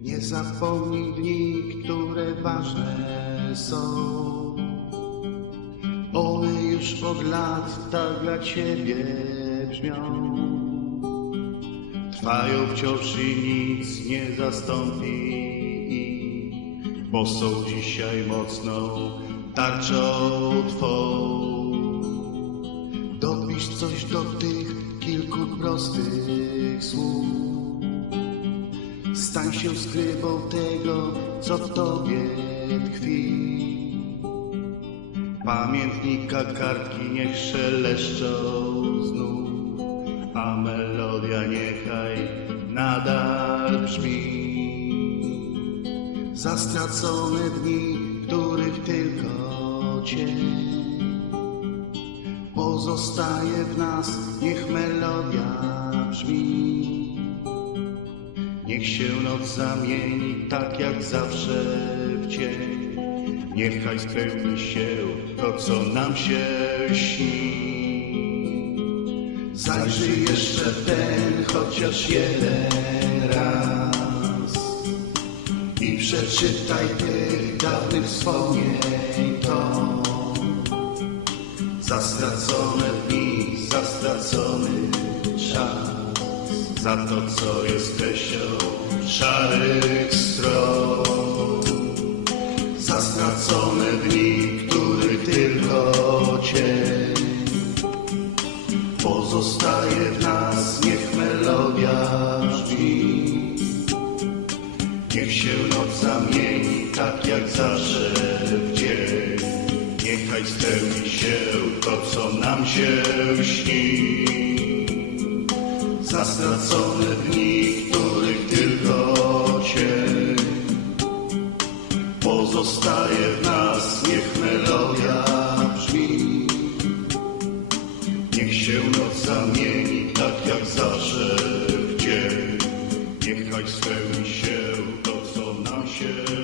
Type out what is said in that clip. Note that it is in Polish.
Nie zapomnij dni, które ważne są. One już od lat tak dla ciebie brzmią. Trwają wciąż i nic nie zastąpi bo są dzisiaj mocną tarczą twą. Dopisz coś do tych kilku prostych słów. Stań się skrybą tego, co w tobie tkwi. Pamiętnika kartki niech szeleszczą znów, a melodia niechaj nadal brzmi. Za stracone dni, których tylko cień pozostaje w nas, niech melodia brzmi. Niech się noc zamieni tak jak zawsze w dzień. Niechaj spełni się to, co nam się śni. Zajrzyj jeszcze ten chociaż jeden raz i przeczytaj tych dawnych wspomnień to. Za stracone dni, za stracony czas, za to, co jest treścią szarych stron. Za stracone dni, których tylko cień pozostaje w nas, niech melodia brzmi. Niech się noc zamieni tak jak zawsze w dzień. Niechaj spełni się to, co nam się śni za stracone dni, których tylko cień pozostaje w nas, niech melodia brzmi. Niech się noc zamieni, tak jak zawsze w dzień. Niechaj spełni się to, co nam się